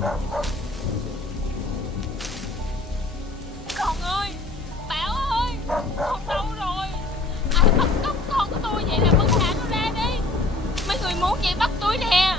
Con ơi, Bảo ơi, con đâu rồi? Ai bắt cóc con của tôi vậy là bưng thả nó ra đi. Mấy người muốn vậy bắt tôi nè.